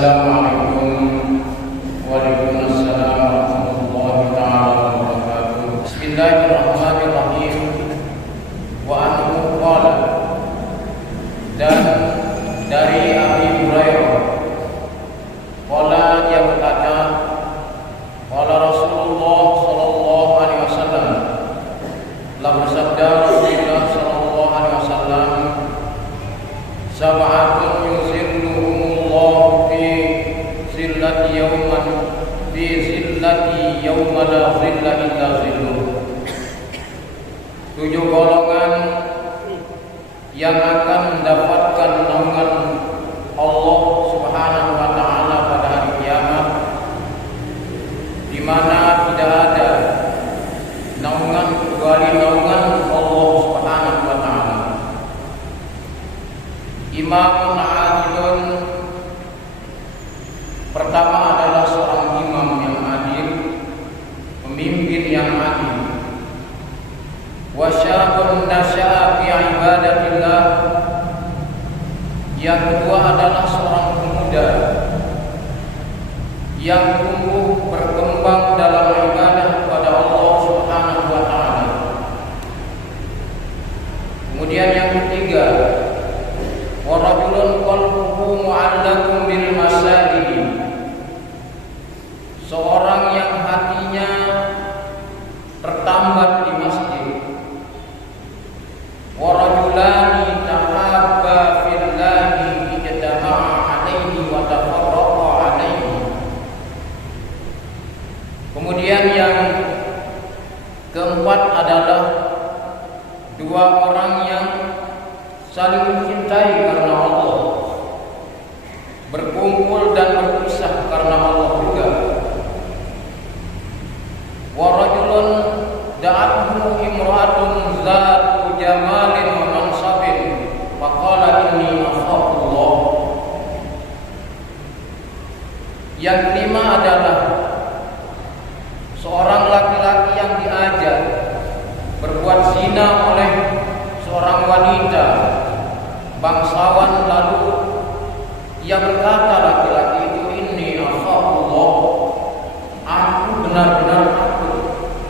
Assalamualaikum Waalaikumsalam warahmatullahi ta'ala wabarakatuh. Bismillahirrahmanirrahim. Wa anhu qala, dan dari Abi Hurairah qala, dia berkata, qala Rasulullah sallallahu alaihi wasallam, telah bersabda Rasulullah sallallahu alaihi wasallam, sab'atun yuzilluhumullahu fi zillati yawma la zilla illa zilluh. 7 golongan yang akan mendapatkan naungan Allah Subhanahu wa taala pada hari kiamat, di mana tidak ada naungan kecuali naungan Allah Subhanahu wa taala. Imamun adilun, pertama adalah seorang imam yang adil, pemimpin yang adil. Wasyabun nasya'a fi ibadatillah, yang kedua adalah seorang pemuda yang tumbuh berkembang dalam ibadah kepada Allah Subhanahu wa taala. Kemudian yang ketiga, wa rajulun qalbuhu mu'allaqun bil masajid, seorang yang hatinya tertambat di masjid. Wa rajulani tahabba fillahi ijtama'a 'alaihi wa tafarraqa 'alaihi. Kemudian yang keempat adalah 2 orang yang saling mencintai karena Allah, berkumpul dan berpisah karena Allah juga. Wa rajulun da'athu imra'atun zatu jamalin wa mansabin wa qala inni akhafullah. Yang kelima adalah seorang laki-laki yang diajak berbuat zina oleh seorang wanita bangsawan, lalu ia berkata, laki-laki itu, inni akhafullah, aku benar-benar takut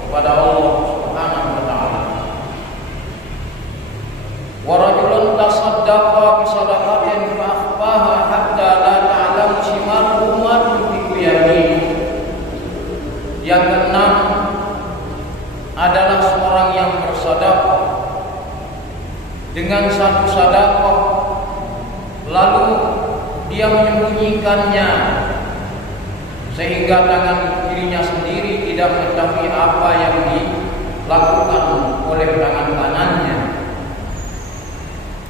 kepada Allah Subhanahu wa taala. Wa rajulun tasaddaqa bi shadaqatin fa akhfaha hatta la ta'lamu shimaluhu ma tunfiqu yaminuhu. Yang keenam adalah seorang yang bersedekah dengan satu sedekah, lalu dia menyembunyikannya sehingga tangan kirinya sendiri tidak mengetahui apa yang dilakukan oleh tangan kanannya.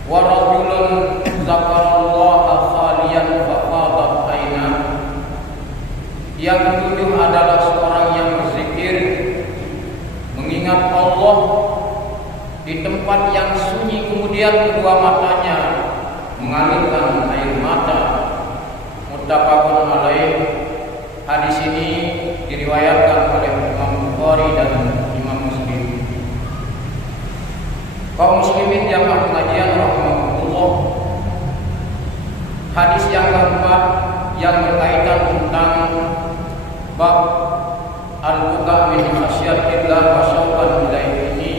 Wa rajulun dzakarallaha khaliyan fa fadat aina. Yang ketujuh adalah seorang yang berzikir, mengingat Allah di tempat yang sunyi, kemudian kedua matanya mengalirkan air mata. Muttafaqun alaih. Hadis ini diriwayatkan oleh Imam Bukhari dan Imam Muslim. Kaum muslimin jamaah pengajian rahimahullah, hadis yang keempat yang berkaitan tentang bab al-buka min khasyatillah wa syauqan ilaihi ini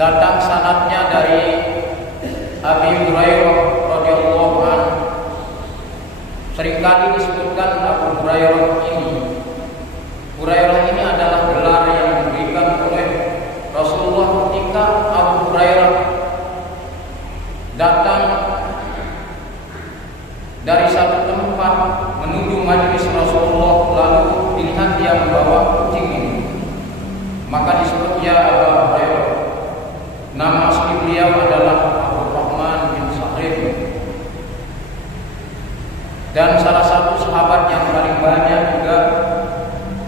datang sanadnya dari Abi Hurairah radhiyallahu anhu. Seringkali disebutkan Abu Hurairah ini. Hurairah ini adalah gelar yang diberikan oleh Rasulullah ketika Abu Hurairah datang dari satu tempat menuju majelis Rasulullah, lalu dilihat dia membawa kucing ini, maka disebut dia Abu Hurairah. Nama asli beliau adalah Abdurrahman bin Sakhr, dan salah satu sahabat yang paling banyak juga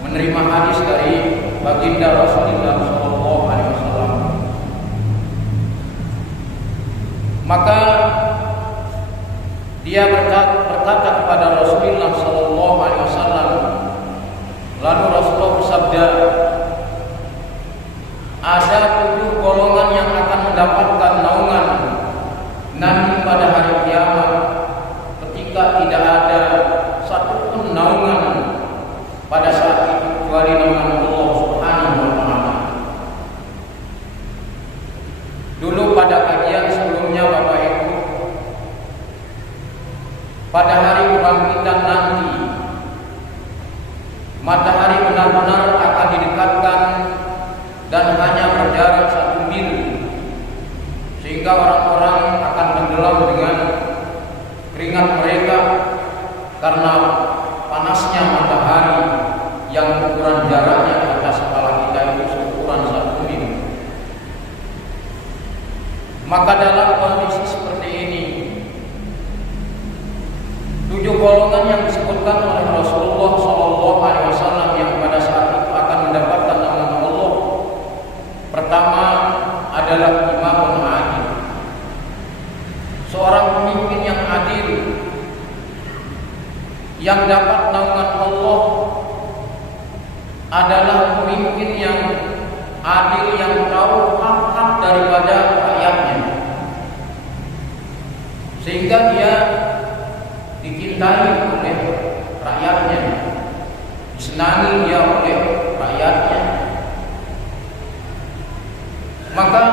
menerima hadis dari baginda Rasulullah sallallahu alaihi wasallam. Maka dia berkata kepada Rasulullah sallallahu alaihi wasallam, lalu Rasulullah bersabda, ada 7 golongan yang akan mendapatkan naungan nanti pada hari kiamat, ketika tidak ada berjarak 1 mil, sehingga orang-orang akan tenggelam dengan keringat mereka karena panasnya matahari yang ukuran jaraknya di atas kepala kita itu seukuran 1 mil. Maka dalam kondisi seperti ini, 7 golongan yang disebutkan oleh Rasulullah SAW yang pada saat itu akan mendapatkan naungan Allah. Pertama adalah imamun adil, seorang pemimpin yang adil, yang dapat naungan Allah adalah pemimpin yang adil, yang tahu hak-hak daripada rakyatnya, sehingga dia dicintai oleh rakyatnya, disenangi dia oleh rakyatnya. Maka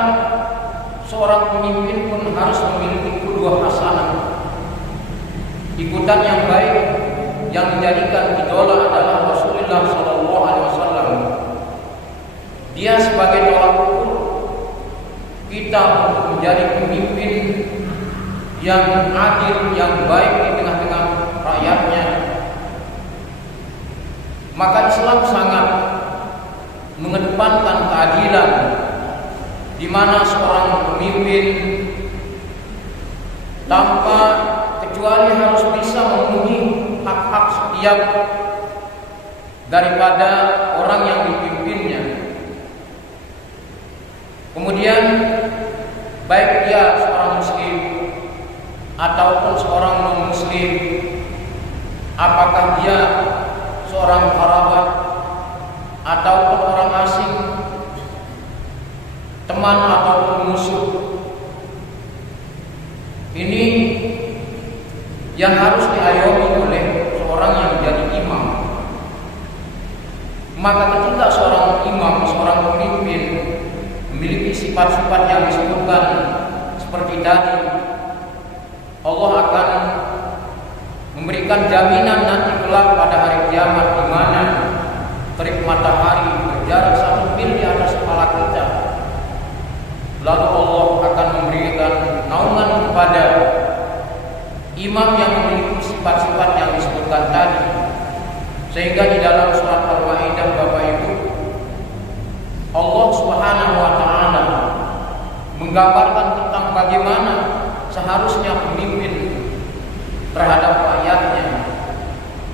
seorang pemimpin pun harus memiliki qudwah hasanah, ikutan yang baik, yang dijadikan idola adalah Rasulullah SAW. Dia sebagai tolak ukur kita untuk menjadi pemimpin yang adil, yang baik di tengah-tengah rakyatnya. Maka Islam sangat mengedepankan keadilan, di mana seorang pemimpin tanpa kecuali harus bisa memenuhi hak-hak setiap daripada orang yang dipimpinnya. Kemudian baik dia seorang muslim ataupun seorang non-muslim, apakah dia seorang kerabat ataupun orang asing, teman ataupun musuh, ini yang harus diayomi oleh seorang yang menjadi imam. Maka ketika seorang imam, seorang pemimpin memiliki sifat-sifat yang disebutkan seperti tadi, Allah akan memberikan jaminan nanti kelak pada hari kiamat, di mana terik matahari berjarak 1 mil di atas kepala kita. Lalu Allah akan memberikan naungan kepada imam yang memiliki sifat-sifat yang disebutkan tadi. Sehingga di dalam surat Al-Maidah, Bapak Ibu, Allah Subhanahu wa taala menggambarkan tentang bagaimana seharusnya pemimpin terhadap rakyatnya.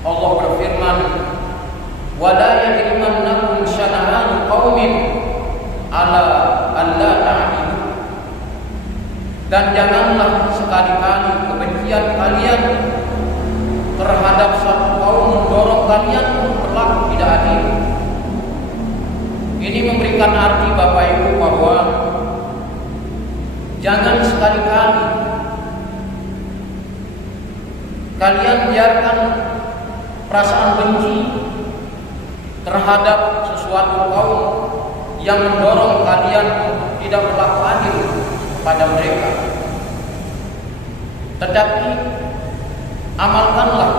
Allah berfirman, "Wala yajrimannakum syana'anu qaumin ala alla ta'dilu." Dan janganlah sekali-kali kebencian kalian terhadap satu kaum mendorong kalian untuk berlaku tidak adil. Ini memberikan arti, Bapak Ibu, bahwa jangan sekali-kali kalian biarkan perasaan benci terhadap sesuatu kaum yang mendorong kalian untuk tidak berlaku adil pada mereka. Tetapi amalkanlah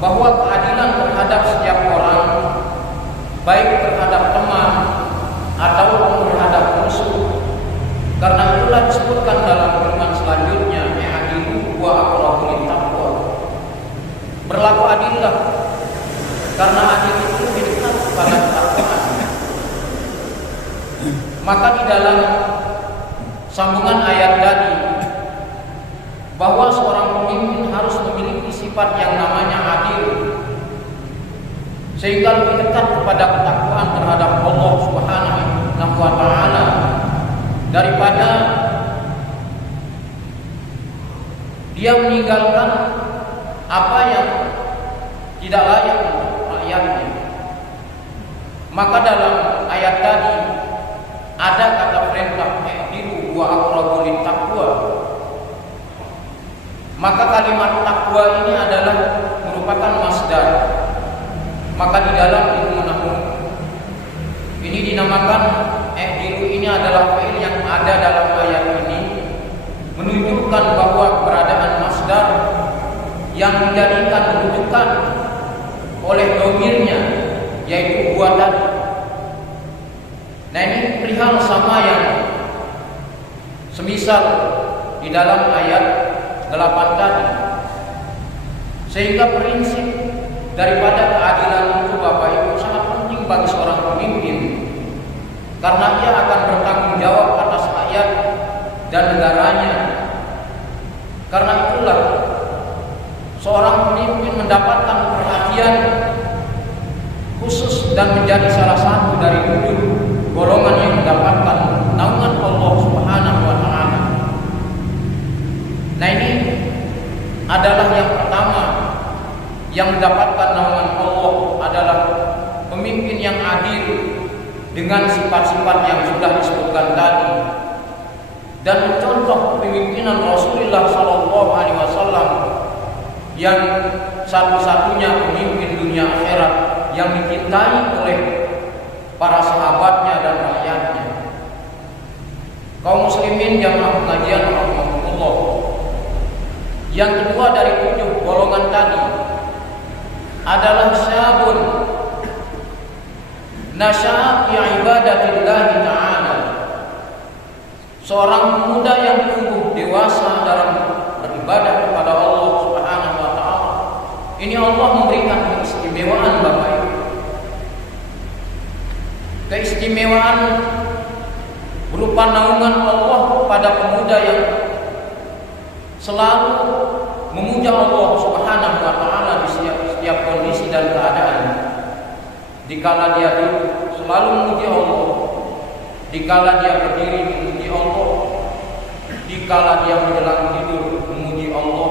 bahwa keadilan terhadap setiap orang, baik terhadap teman ataupun terhadap musuh. Karena itulah disebutkan dalam firman selanjutnya, "I'dilu wa aqrabu lit-taqwa." Berlaku adillah, karena adil itu lebih dekat kepada ketakwaan. Maka di dalam sambungan ayat tadi, bahwa seorang pemimpin harus memiliki sifat yang namanya adil, sehingga lebih dekat kepada ketakwaan terhadap Allah Subhanahu wa taala daripada dia meninggalkan apa yang tidak layak untuk rakyatnya. Maka dalam ayat tadi ada kata perintah, "I'dilu wa aqrabu lit-taqwa." Maka kalimat takwa ini adalah merupakan masdar. Maka di dalam ilmu nahwu ini dinamakan i'dilu, ini adalah fi'il yang ada dalam ayat ini, menunjukkan bahwa keberadaan masdar yang dijadikan rujukan oleh domirnya, yaitu huwa tadi. Nah, ini perihal sama yang semisal di dalam ayat 8 tadi. Sehingga prinsip daripada keadilan itu Bapak Ibu sangat penting bagi seorang pemimpin, karena ia akan bertanggung jawab atas rakyat dan negaranya. Karena itulah seorang pemimpin mendapatkan perhatian khusus dan menjadi salah satu dari 7 golongan yang mendapatkan naungan Allah Subhanahu wa taala. Nah, ini adalah yang pertama yang mendapatkan naungan Allah adalah pemimpin yang adil dengan sifat-sifat yang sudah disebutkan tadi. Dan contoh kepemimpinan Rasulullah SAW yang satu-satunya pemimpin dunia akhirat yang dicintai oleh para sahabatnya dan rakyatnya. Kaum muslimin jamaah pengajian rahimahumullah. Yang kedua dari 7 golongan tadi adalah syabun nasya'a fi ibadatillahi ta'ala. Seorang pemuda yang tumbuh dewasa dalam beribadah kepada Allah Subhanahu wa taala. Ini Allah memberikan keistimewaan Bapak Ibu. Keistimewaan berupa naungan Allah pada pemuda yang selalu memuja Allah Subhanahu wa taala di setiap kondisi dan keadaan. Dikala dia duduk selalu memuji Allah, dikala dia berdiri memuji Allah, dikala dia menjelang tidur memuji Allah,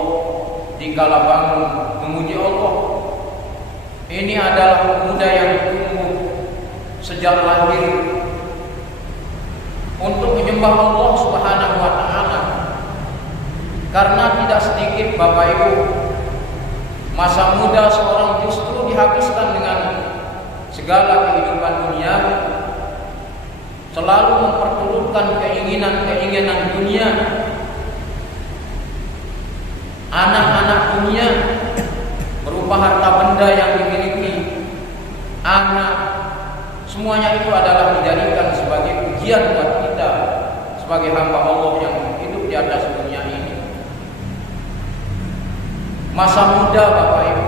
dikala bangun memuji Allah. Ini adalah pemuda yang tumbuh sejak lahir untuk menyembah Allah Subhanahu wa taala. Karena tidak sedikit Bapak Ibu, masa muda seorang justru dihabiskan dengan segala kehidupan dunia, selalu memperturutkan keinginan-keinginan dunia, anak-anak dunia, berupa harta benda yang dimiliki, anak, semuanya itu adalah dijadikan sebagai ujian buat kita sebagai hamba Allah yang hidup di atas dunia ini. Masa muda Bapak Ibu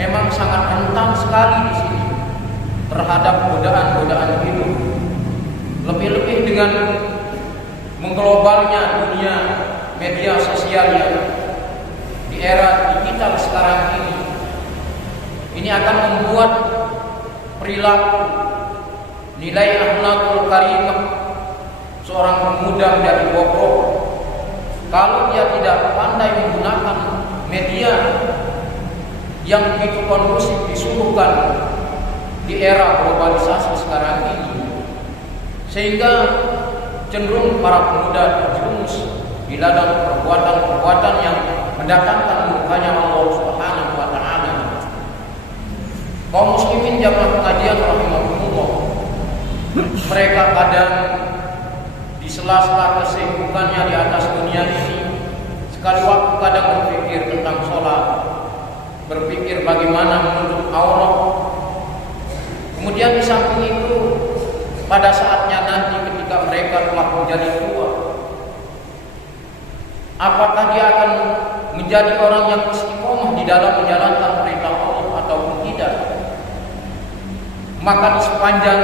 memang sangat rentan sekali di sini terhadap godaan-godaan hidup. Lebih-lebih dengan mengglobalnya dunia media sosial yang di era digital sekarang ini. Ini akan membuat perilaku nilai akhlakul karimah seorang pemuda menjadi bobrok kalau dia tidak pandai menggunakan media yang begitu kondusif disuguhkan di era globalisasi sekarang ini, sehingga cenderung para pemuda terjerumus di ladang perbuatan-perbuatan yang mendatangkan murkanya Allah Subhanahu wa taala. Kaum muslimin jamaah pengajian rahimahumullah, mereka kadang di sela-sela kesibukannya di atas dunia ini, sekali waktu kadang berpikir tentang sholat, berpikir bagaimana menutup aurat. Kemudian di samping itu, pada saatnya nanti ketika mereka telah menjadi tua, apakah dia akan menjadi orang yang istiqomah di dalam menjalankan perintah Allah ataupun tidak? Maka di sepanjang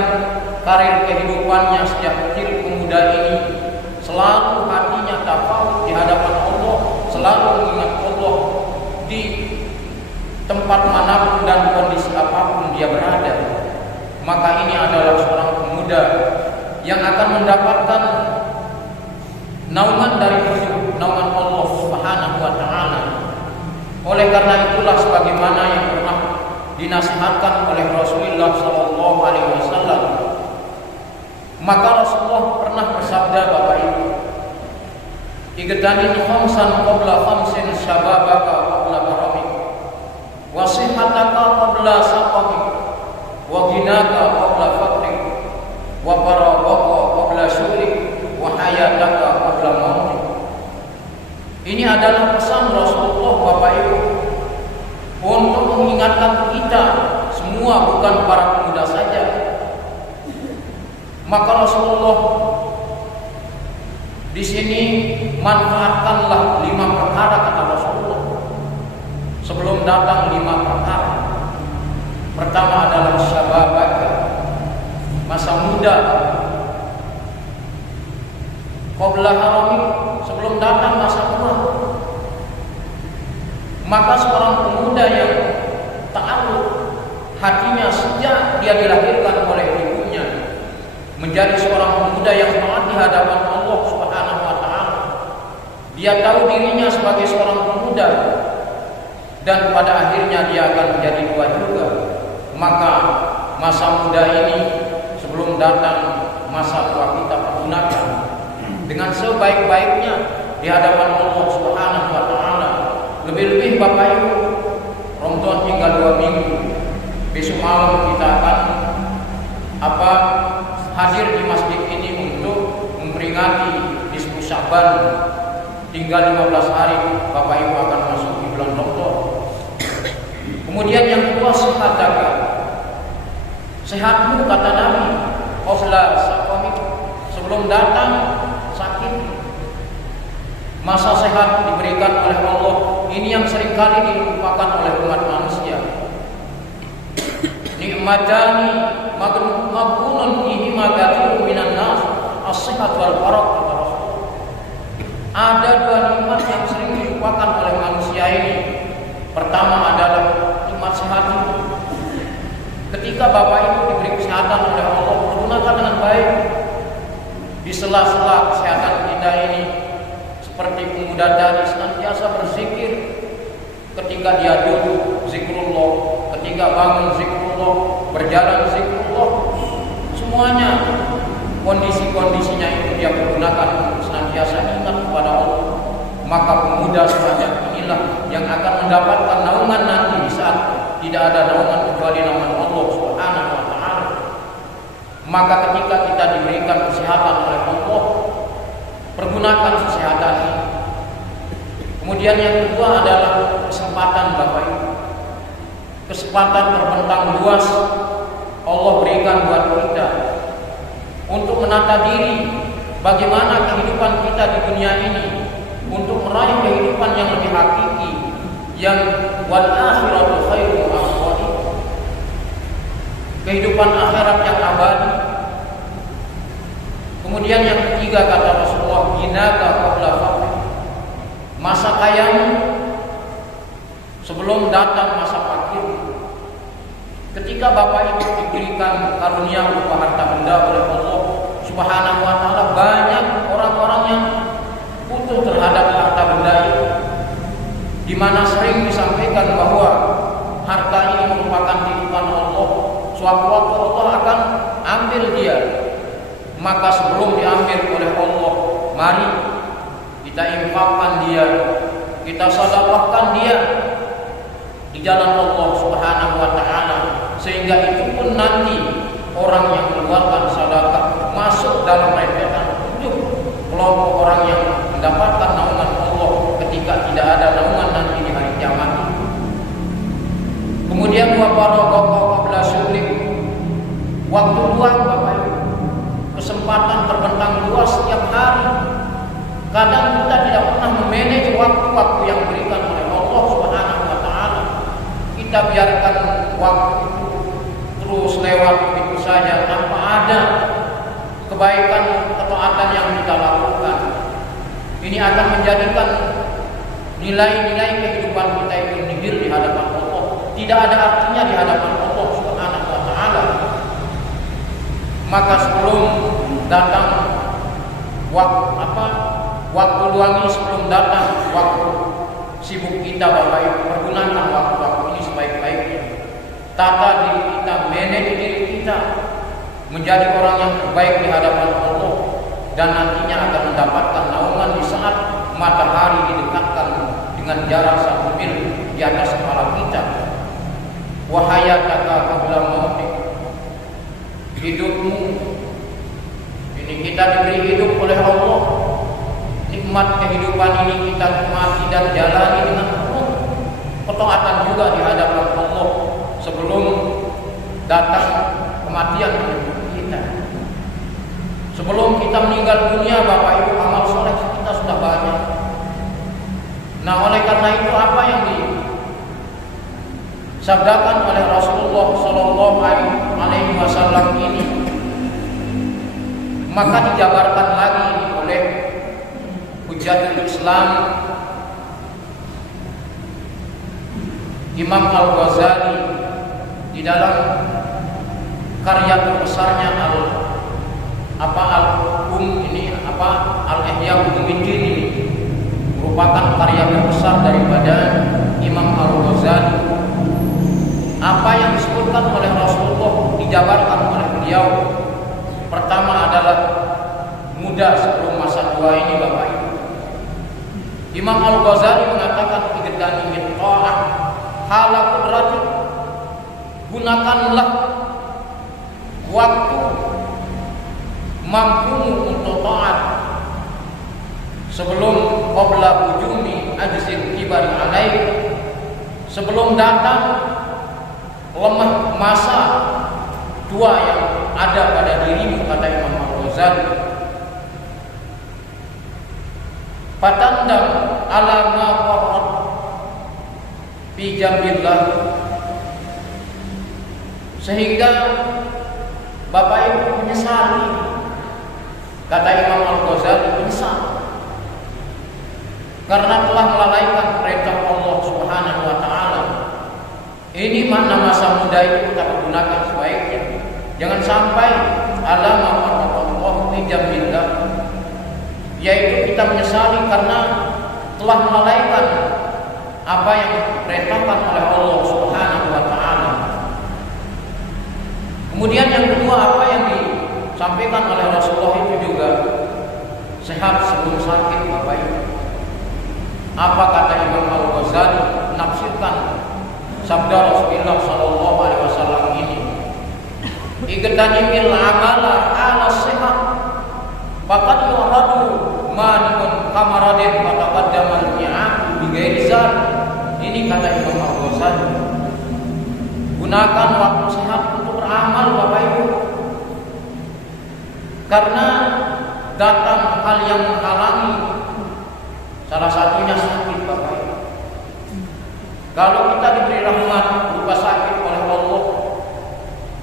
karir kehidupannya sejak kecil, pemuda ini selalu hatinya tafawud di hadapan Allah, selalu mengingat Allah di tempat manapun dan kondisi apapun dia berada. Maka ini adalah seorang pemuda yang akan mendapatkan naungan dari naungan Allah Subhanahu wa taala. Oleh karena itulah sebagaimana yang pernah dinasihatkan oleh Rasulullah sallallahu alaihi wasallam, maka Rasulullah pernah bersabda Bapak Ibu, "Igtanim khamsan qabla khamsin syababaka qabla haramik, wa sihhataka qabla saqamik, wa ghinaka qabla faqrik, wa faragaka qabla syughlik, wa hayataka qabla mautik." Ini adalah pesan Rasulullah Bapak Ibu untuk mengingatkan kita semua, bukan para pemuda saja, Maka Rasulullah di sini manfaatkanlah 5 perkara, kata Rasulullah. Sebelum datang 5 perkara. Pertama adalah syababaka, masa muda. Qabla haramik, sebelum datang masa tua. Maka seorang pemuda yang ta'alluq hatinya sejak dia dilahirkan oleh ibunya menjadi seorang pemuda yang taat di hadapan Allah Subhanahu wa taala. Dia tahu dirinya sebagai seorang pemuda dan pada akhirnya dia akan menjadi tua juga. Maka masa muda ini sebelum datang masa tua kita pergunakan dengan sebaik-baiknya di hadapan Allah Subhanahu wa taala. Lebih-lebih Bapak Ibu, Ramadan tinggal 2 minggu. Besok malam kita akan hadir di masjid ini untuk memperingati nisfu Sya'ban. Tinggal 15 hari Bapak Ibu akan masuk di bulan Ramadan. Kemudian yang kedua, sehat jaga. Sehatmu, kata Nabi, qabla saqamik, sebelum datang sakit. Masa sehat diberikan oleh Allah. Ini yang seringkali dilupakan oleh umat manusia. Nikmatani maghbunun fihi magatirun minan nas, as-sihat wal faraq, kata Rasul. Ada 2 nikmat yang sering dilupakan oleh manusia ini. Pertama adalah nikmat sehat. Ketika Bapak Ibu diberi kesehatan oleh Allah, pergunakan dengan baik. Di sela-sela kesehatan kita ini, seperti pemuda tadi, senantiasa berzikir. Ketika dia duduk, zikrullah. Ketika bangun, zikrullah. Berjalan, zikrullah. Semuanya kondisi-kondisinya itu dia pergunakan senantiasa ingat kepada Allah. Maka pemuda semacam inilah yang akan mendapatkan naungan nanti di saat tidak ada naungan kecuali naungan Allah Subhanahu wa taala. Maka ketika kita diberikan kesehatan oleh Allah, pergunakan kesehatan ini. Kemudian yang kedua adalah kesempatan Bapak Ibu. Kesempatan terbentang luas Allah berikan buat kita untuk menata diri bagaimana kehidupan kita di dunia ini, untuk meraih kehidupan yang lebih hakiki, yang wal akhiratu khairu afdal, kehidupan akhirat yang abadi. Kemudian yang ketiga, kata Rasulullah, ginaka qabla faqr, masa kayamu sebelum datang masa fakir. Ketika Bapak Ibu diberikan karunia berupa harta benda oleh Allah Subhanahu wa taala, banyak orang-orang yang butuh terhadap harta benda itu, di mana sering disampaikan bahwa harta ini merupakan titipan Allah. Suatu waktu Allah akan ambil dia. Maka sebelum diambil oleh Allah, mari kita infakkan dia, kita sedekahkan dia di jalan Allah Subhanahu wa taala, sehingga itu pun nanti orang yang mengeluarkan sedekah masuk dalam rentetan 7 kelompok orang yang mendapatkan naungan Allah ketika tidak ada naungan nanti di hari kiamat. Kemudian wa faragha qabla syughlik, waktu luang Bapak Ibu, kesempatan terbentang luas setiap hari. Kadang kita tidak pernah memanage waktu-waktu yang diberikan oleh Allah Subhanahu wa taala. Kita biarkan waktu itu terus lewat begitu saja tanpa ada kebaikan, ketaatan yang kita lakukan. Ini akan menjadikan nilai-nilai kehidupan kita itu nihil di hadapan Allah, tidak ada artinya di hadapan Allah Subhanahu wa taala. Maka sebelum datang waktu luang ini, sebelum datang waktu sibuk kita Bapak Ibu, pergunakan waktu-waktu ini sebaik-baiknya. Tata diri kita, manage diri kita menjadi orang yang terbaik di hadapan Allah, dan nantinya akan mendapatkan naungan di saat matahari didekatkan dengan jarak 1 mil di atas kepala kita. Wahayataka qabla mautik, hidupmu ini kita diberi hidup oleh Allah. Nikmat kehidupan ini kita nikmati dan jalani dengan penuh ketaatan juga di hadapan Allah sebelum datang kematian menjemput kita. Sebelum kita meninggal dunia, Bapak Ibu, amal soleh kita sudah banyak. Nah, oleh karena itu apa yang disabdakan oleh Rasulullah Shallallahu Alaihi Wasallam ini, maka dijabarkan lagi oleh Hujjatul Islam Imam Al-Ghazali di dalam karya terbesarnya Al-Ihya Ulumuddin ini, merupakan karya terbesar daripada Imam Al-Ghazali. Apa yang disebutkan oleh Rasulullah dijabarkan oleh beliau. Pertama adalah muda sebelum masa tua ini, Bapak Ibu. Imam Al-Ghazali mengatakan, "Igdani min ta'ah hala qudratik." Gunakanlah waktu mampumu untuk taat sebelum qabla hujumi ajzil kibari alaik, sebelum datang lemah masa tua yang ada pada dirimu, kata Imam Al-Ghazali. Fatandam ala ma farrat fi jambillah, sehingga Bapak Ibu menyesali, kata Imam Al-Ghazali, menyesal karena telah melalaikan perintah Allah Subhanahu wa taala. Ini makna masa muda itu kita pergunakan sebaiknya. Jangan sampai alama Allah fi jambillah, yaitu kita menyesali karena telah melalaikan apa yang diperintahkan oleh Allah Subhanahu wa taala. Kemudian yang kedua, apa yang disampaikan oleh Rasulullah itu juga sehat sebelum sakit, Bapak Ibu. Apa kata Imam Al-Ghazali menafsirkan sabda Rasulullah Shallallahu Alaihi Wasallam ini? Igtanimil amala ala sehat, faqad yu'radu manikun kamaradin fataqaddamal ni'am bighairi zat. Ini kata Imam Al-Ghazali. Gunakan waktu sehat untuk beramal, Bapak Ibu, karena datang hal yang menghalangi, salah satunya sakit, Bapak Ibu. Kalau kita diberi rahmat berupa sakit oleh Allah,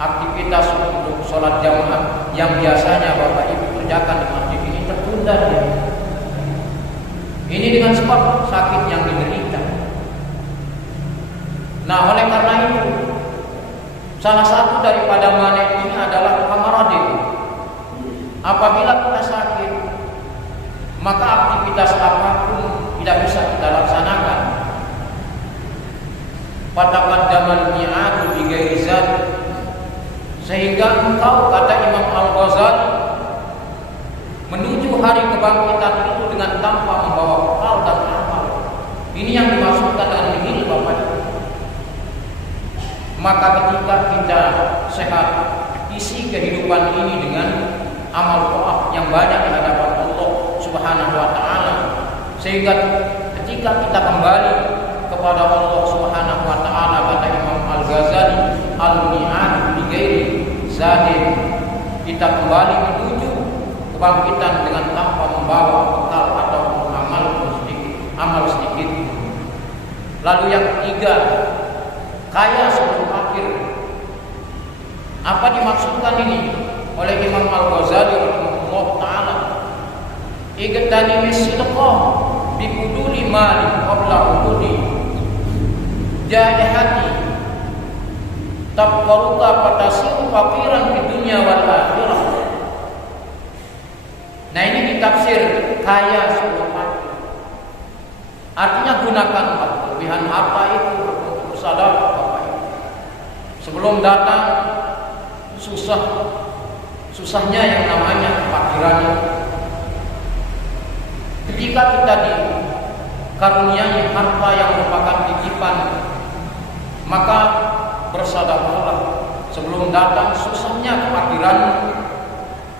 aktivitas untuk sholat jamaah yang biasanya Bapak Ibu kerjakan di masjid ini tertunda ya. Ini dengan sebab sakit yang diderita. Nah, oleh karena itu, salah satu daripada manik ini adalah kamaradin. Apabila kita sakit, maka aktivitas apapun tidak bisa kita laksanakan. Fataqaddamal mi'adu bighairi zat, sehingga engkau, kata Imam Al-Ghazali, menuju hari kebangkitan itu dengan tanpa membawa bekal dan amal. Ini yang dimaksudkan dengan nihil, Bapak. Maka ketika kita sehat, isi kehidupan ini dengan amal taat yang banyak di hadapan Allah Subhanahu wa taala, sehingga ketika kita kembali kepada Allah Subhanahu wa taala, kata Imam Al-Ghazali, al-mi'ad bi ghairi zadin, kita kembali menuju kebangkitan dengan tanpa membawa bekal atau amal sedikit. Lalu yang ketiga, kaya sebelum akhir. Apa dimaksudkan ini oleh Imam Al-Ghazali rahimahullah taala? Igtani misidqah bi quduli mali qabla quduli jaihati tabqaruka fatasiru faqiran di dunia wal akhirah. Nah, ini ditafsir kaya sebelum mati. Artinya gunakan kelebihan harta itu untuk bersedekah, Bapak Ibu. Sebelum datang susahnya yang namanya kefakiran. Ketika kita dikaruniai harta yang merupakan titipan, maka bersedekahlah sebelum datang susahnya kefakiran.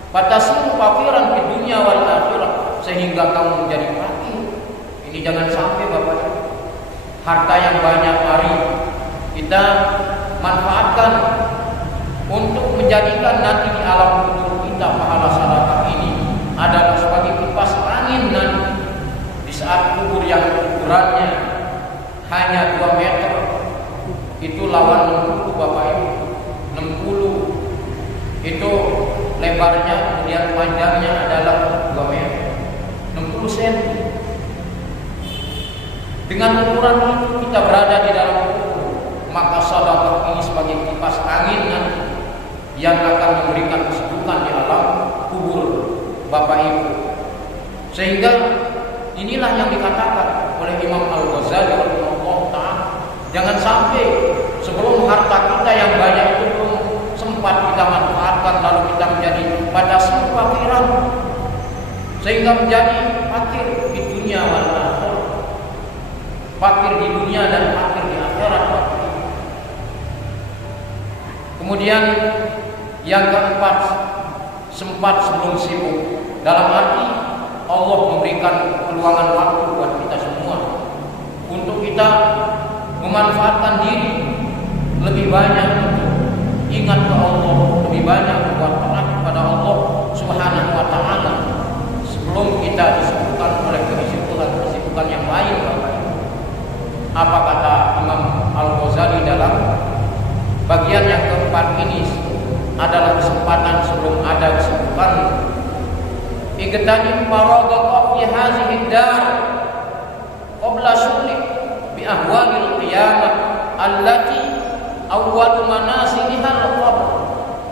Fatasiru faqiran di dunia wal akhirah, sehingga kamu menjadi fakir. Ini jangan sampai, Bapak. Harta yang banyak hari kita manfaatkan untuk menjadikan nanti di alam kubur kita pahala sedekah panjangnya adalah 2 meter, 60 cm. Dengan ukuran itu kita berada di dalam kubur, maka sedekah ini sebagai kipas angin nanti yang akan memberikan kesejukan di alam kubur Bapak Ibu. Sehingga inilah yang dikatakan oleh Imam Al-Ghazali rahimahullah ta'ala, jangan sampai sebelum harta kita yang banyak itu belum sempat kita manfaatkan lalu kita menjadi pada kefakiran sehingga menjadi fakir di dunia wal akhirah, fakir di dunia dan fakir di akhirat. Kemudian yang keempat, sempat sebelum sibuk, dalam arti Allah memberikan peluangan waktu buat kita semua untuk kita memanfaatkan diri lebih banyak, ingat ke Allah, lebih banyak berbuat taat kepada Allah Subhanahu wa taala sebelum kita disibukkan oleh kesibukan yang lain. Bapak Ibu, apa kata Imam Al-Ghazali dalam bagian yang keempat ini adalah kesempatan sebelum ada kesibukan. Igtanim faragha fi hadhihi dar qabla syughlik bi ahwalil qiyamah allati awwal manaziliha al-qabr.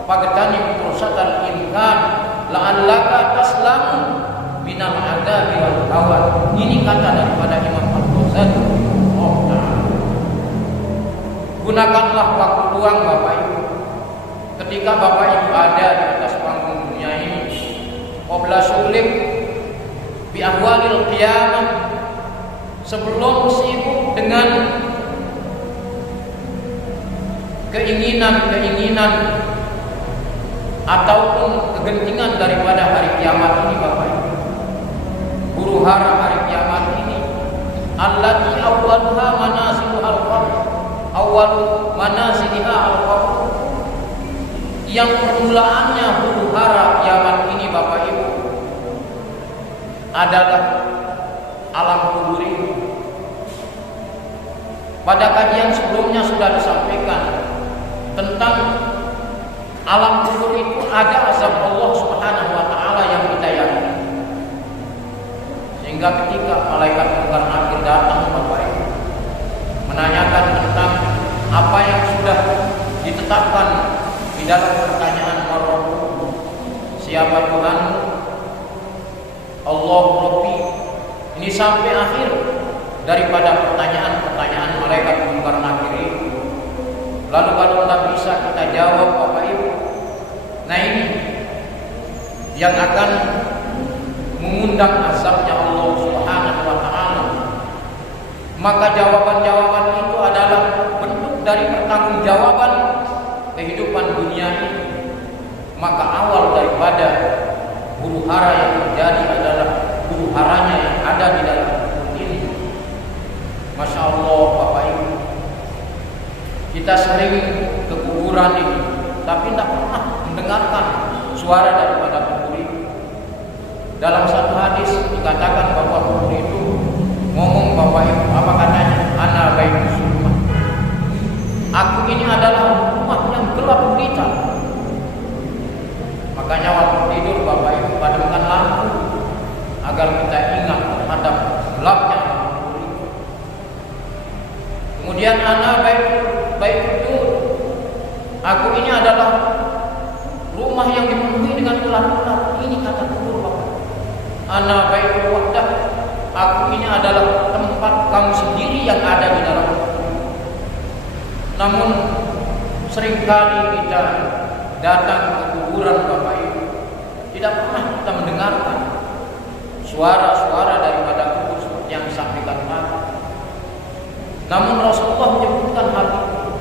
Fagtanim fursatal imkan la'allaka taslamu minal adabi wal hawa. Ini kata daripada Imam Al-Ghazali. Gunakanlah waktu luang Bapak Ibu ketika Bapak Ibu ada di atas panggung dunia ini, qabla syughlik bi ahwalil qiyamah, sebelum sibuk dengan keinginan-keinginan ataupun kegentingan daripada hari kiamat ini. Bapak Ibu, huru hara hari kiamat ini, allati awwaluha manaziluha al-qabr, awal manaziliha al-qabr, yang permulaannya huru hara kiamat ini Bapak Ibu adalah alam kubur ini. Pada kajian sebelumnya sudah disampaikan tentang alam kubur itu ada azab Allah Subhanahu wa taala yang kita yakini. Sehingga ketika malaikat mungkar nakir datang Bapak Ibu menanyakan tentang apa yang sudah ditetapkan di dalam pertanyaan Rabbukum, siapa Tuhan? Allah Rabbi. Ini sampai akhir daripada pertanyaan-pertanyaan malaikat mungkar nakir itu. Lalu kalau tidak bisa kita jawab Bapak Ibu, nah ini yang akan mengundang azabnya Allah Subhanahu wa taala. Maka jawaban-jawaban itu adalah bentuk dari pertanggungjawaban kehidupan dunia ini. Maka awal daripada huru hara yang terjadi adalah huru haranya yang ada di dalam kubur ini. Masya Allah Bapak Ibu, kita sering ke kuburan ini, tapi tidak pernah mendengarkan suara daripada kubur itu. Dalam satu hadis dikatakan bahwa kubur itu ngomong Bapak Ibu, apa katanya? Ana baitus sulmah. Aku ini adalah rumah yang gelap gulita. Makanya waktu tidur Bapak Ibu padamkan lampu agar kita ingat terhadap gelapnya kubur itu. Kemudian ana baitul, aku ini adalah rumah yang dipenuhi dengan ular-ular. Ini kata kubur Bapak. Ana baitul wahdah, aku ini adalah tempat kamu sendiri yang ada di dalam kubur. Namun seringkali kita datang ke kuburan Bapak Ibu, tidak pernah kita mendengarkan suara-suara daripada kubur seperti yang disampaikan tadi. Namun Rasulullah menyebutkan hal itu.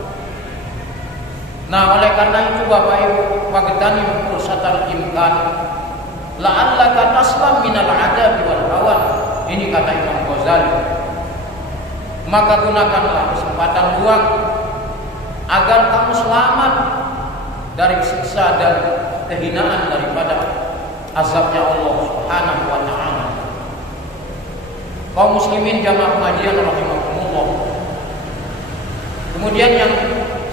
Nah, oleh karena itu Bapak Ibu, fagtanim fursatal imkan la'allaka taslam minal adabi wal hawan. Ini kata Imam Ghazali. Maka gunakanlah kesempatan luang agar kamu selamat dari siksa dan kehinaan daripada azabnya Allah Subhanahu wa taala. Kaum muslimin jamaah pengajian rahimakumullah. Kemudian yang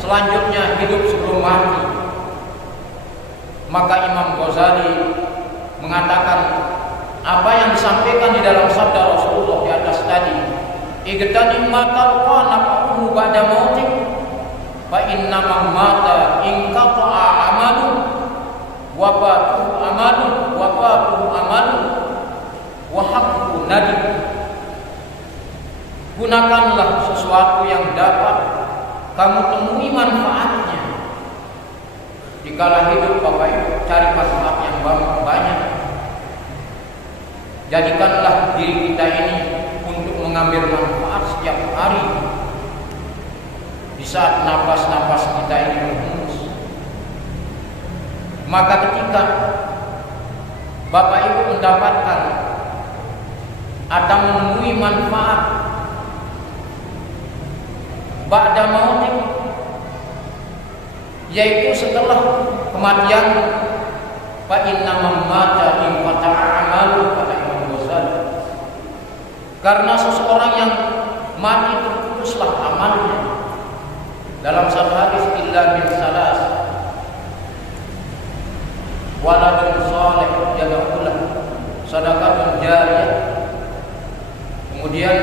selanjutnya hidup sebelum mati. Maka Imam Ghazali mengatakan apa yang disampaikan di dalam sabda Rasulullah di atas tadi, igtanim ma talqana fa'uhu ba'da mautik fa inna man mata in qata'a amalu wa fatuhu amalu wa haqqu nadim. Gunakanlah sesuatu yang dapat kamu temui manfaatnya. Dikala hidup Bapak Ibu, cari manfaat yang banyak. Jadikanlah diri kita ini untuk mengambil manfaat setiap hari. Di saat nafas-nafas kita ini berhembus, maka ketika Bapak Ibu mendapatkan atau menemui manfaat ba'da mautik, yaitu setelah kematian, fa inna man mata in qata'a amalu, kata Imam Ghazali, karena seseorang yang mati terputuslah amalnya. Dalam satu hadis, illa min salas, waladun salih yad'ulah, sadaqatun jariyah, kemudian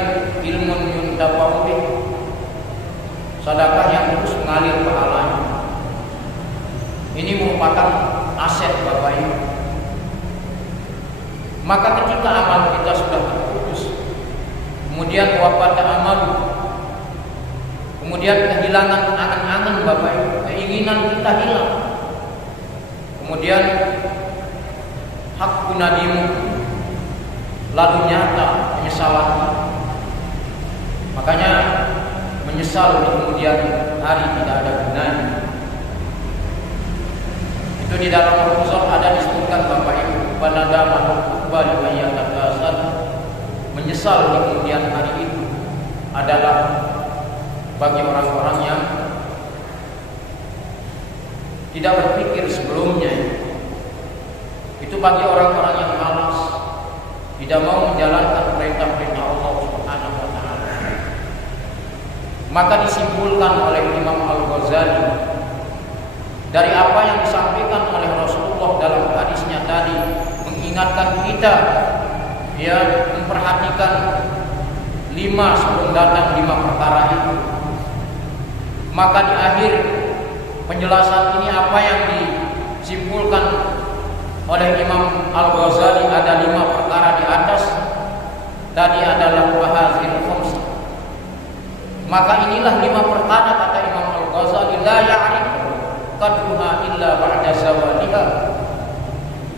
ilmun yuntafa'u bih, sedekah yang terus mengalir pahalanya. Ini merupakan aset Bapak Ibu. Maka ketika amal kita sudah terputus, kemudian wafat amal, kemudian kehilangan angan-angan Bapak Ibu, keinginan kita hilang, kemudian hak nadimu, lalu nyata penyesalan. Makanya menyesal di kemudian hari tidak ada gunanya. Itu di dalam Al-Qur'an ada disebutkan Bapak Ibu, banadama bali mayyatasan, menyesal di kemudian hari itu adalah bagi orang-orang yang tidak berpikir sebelumnya. Itu bagi orang-orang yang malas, tidak mau menjalankan perintah-perintah Allah Subhanahu wa taala. Maka disimpulkan oleh Imam Al-Ghazali dari apa yang disampaikan oleh Rasulullah dalam hadisnya tadi, mengingatkan kita ya memperhatikan 5 sebelum datang 5 perkara itu. Maka di akhir penjelasan ini apa yang disimpulkan oleh Imam Al-Ghazali, ada 5 perkara di atas tadi adalah wahazil khamsah. Maka inilah 5 perkara, kata Imam Al-Ghazali, la ya'rifu qadruha illa ba'da zawaliha,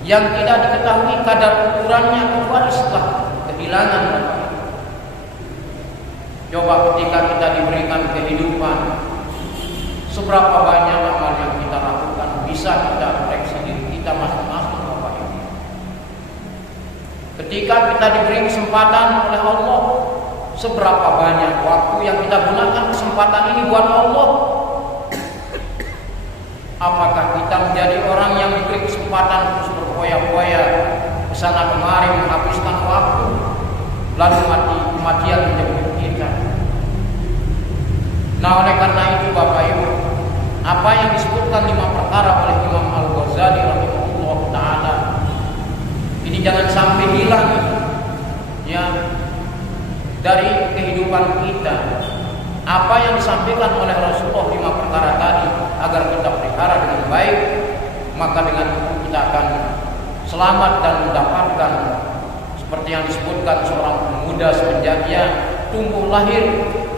yang tidak diketahui kadar ukurannya kecuali setelah kehilangan. Coba ketika kita diberikan kehidupan, seberapa banyak amal yang kita lakukan, bisa kita koreksi diri kita masing-masing Bapak Ibu. Ketika kita diberi kesempatan oleh Allah, seberapa banyak waktu yang kita gunakan kesempatan ini buat Allah? Apakah kita menjadi orang yang diberi kesempatan terus berfoya-foya kesana kemari menghabiskan waktu, lalu kematian menjemput kita? Nah, oleh karena itu Bapak Ibu, apa yang disebutkan 5 perkara oleh Imam Al-Ghazali rahimahullah taala ini jangan sampai hilang ya dari kehidupan kita. Apa yang disampaikan oleh Rasulullah 5 perkara tadi agar kita pelihara dengan baik, maka dengan itu kita akan selamat dan mendapatkan seperti yang disebutkan seorang pemuda semenjak ia tumbuh lahir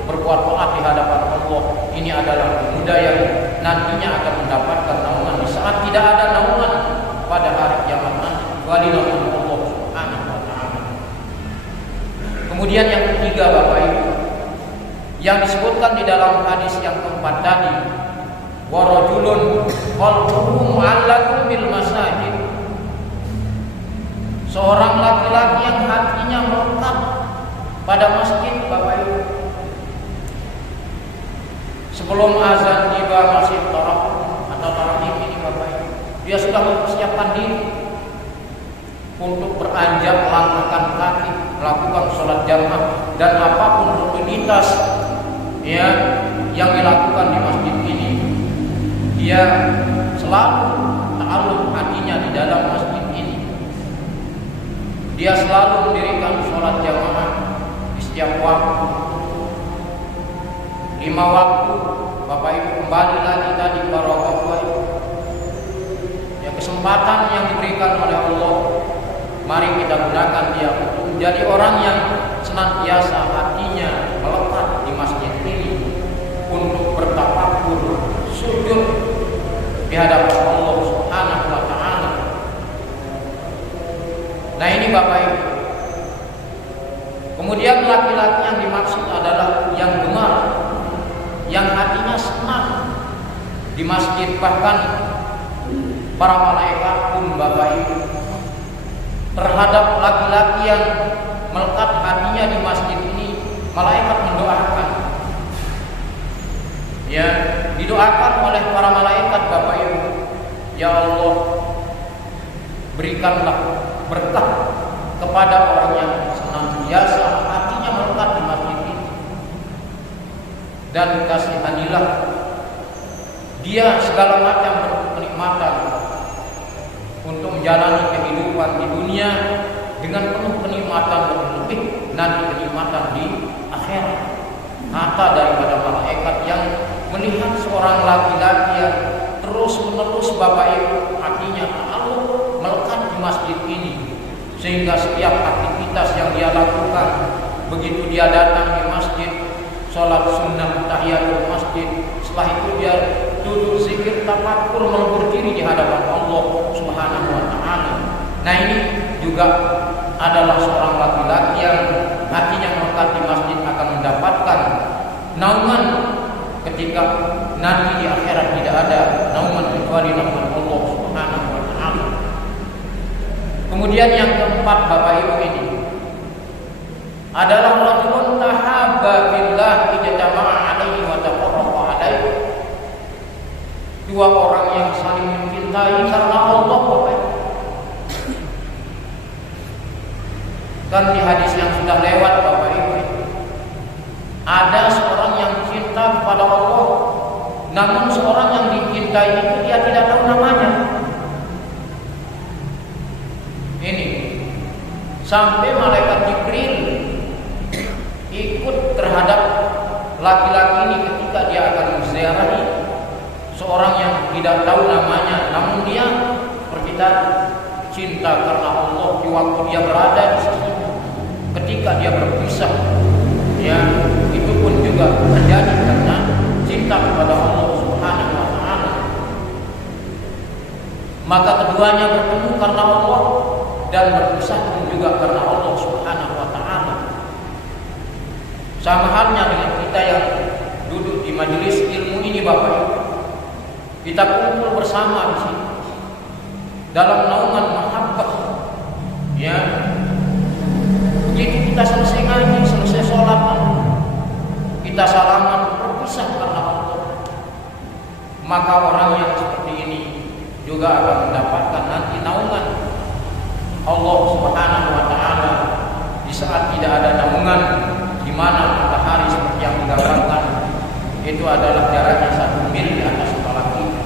berbuat taat di hadapan Allah. Ini adalah pemuda yang nantinya akan mendapatkan naungan di saat tidak ada naungan pada hari kiamat nanti, kecuali naungan Allah Subhanahu wa taala. Kemudian yang ketiga Bapak Ibu, yang disebutkan di dalam hadis yang keempat tadi, wa rajulun qalbuhu mu'allaqun bil masajid, seorang laki-laki yang hatinya melekat pada masjid Bapak Ibu. Sebelum azan tiba masih tarawih ini Bapak Ibu, dia sudah mempersiapkan diri untuk beranjak melangkahkan kaki, melakukan sholat jamaah dan apapun rutinitas ya yang dilakukan di masjid ini, dia selalu ta'alluq hatinya di dalam masjid ini. Dia selalu mendirikan sholat jamaah di setiap waktu, 5 waktu. Bapak Ibu, kembali lagi tadi para Bapak Ibu, ya, kesempatan yang diberikan oleh Allah, mari kita gunakan dia untuk menjadi orang yang senantiasa hatinya melekat di masjid ini untuk bertafakur, sujud di hadapan Allah Subhanahu wa taala. Nah, ini Bapak Ibu. Kemudian laki-laki yang dimaksud adalah yang gemar, yang hatinya senang di masjid. Bahkan para malaikat pun Bapak Ibu terhadap laki-laki yang melekat hatinya di masjid ini, malaikat mendoakan. Ya, didoakan oleh para malaikat Bapak Ibu, ya Allah, berikanlah berkah kepada orang yang senantiasa hatinya melekat di masjid ini, dan kasihanilah dia segala macam kenikmatan untuk menjalani kehidupan di dunia dengan penuh kenikmatan berlebih, nanti kenikmatan di akhirat. Kata daripada malaikat yang melihat seorang laki-laki yang terus-menerus Bapak Ibu hatinya Allah melekat di masjid ini, sehingga setiap aktivitas yang dia lakukan, begitu dia datang di masjid, sholat sunnah tahiyatul masjid, setelah itu dia duduk zikir tafakur melebur diri di hadapan Allah Subhanahu wa taala. Nah, ini juga adalah seorang laki-laki yang hatinya melekat di masjid akan mendapatkan naungan ketika nanti di akhirat. Tidak ada naungan kecuali naungan Allah Subhanahu wa taala. Kemudian yang keempat Bapak Ibu ini adalah rajulun tahabba billah ijtama'a alaihi wa tafarraqa alaihi. Dua orang yang saling mencintai karena Allah Bapak Ibu. Kan di hadis yang sudah lewat Bapak Ibu, ada seorang yang cinta kepada Allah, namun seorang yang dicintai itu dia tidak tahu namanya. Ini sampai malaikat Jibril ikut terhadap laki-laki ini ketika dia akan menziarahi seorang yang tidak tahu namanya, namun dia seperti tadi cinta karena Allah di waktu dia berada di sisi. Ketika dia berpisah, ya, itu pun juga terjadi karena cinta kepada Allah Subhanahu wa taala. Maka keduanya bertemu karena Allah dan berpisah pun juga karena Allah Subhanahu wa taala. Sama halnya dengan kita yang duduk di majelis ilmu ini Bapak Ibu. Kita kumpul bersama di sini dalam naungan mahabbah, ya. Begitu kita selesai ngaji, selesai sholat, kita salaman, berpisah karena Allah. Maka orang yang seperti ini juga akan mendapatkan nanti naungan Allah Subhanahu wa taala di saat tidak ada naungan, di mana matahari seperti yang digambarkan itu adalah jaraknya 1 mil di atas kepala kita.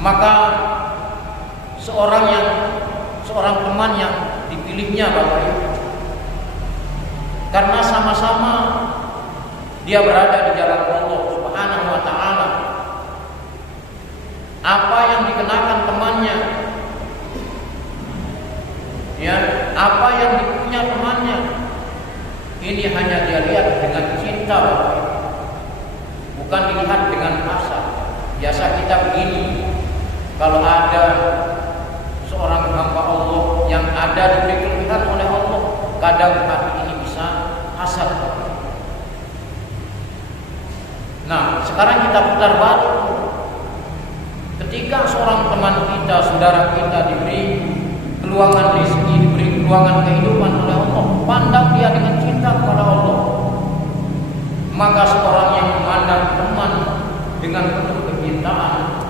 Maka seorang teman yang dipilihnya Bapak Ibu, karena sama-sama dia berada di jalan Allah Subhanahu wa taala, apa yang dikenakan temannya, ya, apa yang dipunya temannya, ini hanya dia lihat dengan cinta Bapak Ibu, bukan dilihat dengan asa. Biasa kita begini, kalau ada seorang hamba Allah yang ada diberi kelebihan oleh Allah, kadang hati ini bisa hasad. Nah, sekarang kita putar balik. Ketika seorang teman kita, saudara kita diberi keluangan rezeki, diberi keluangan kehidupan oleh Allah, pandang dia dengan cinta kepada Allah. Maka seorang yang memandang teman dengan penuh kecintaan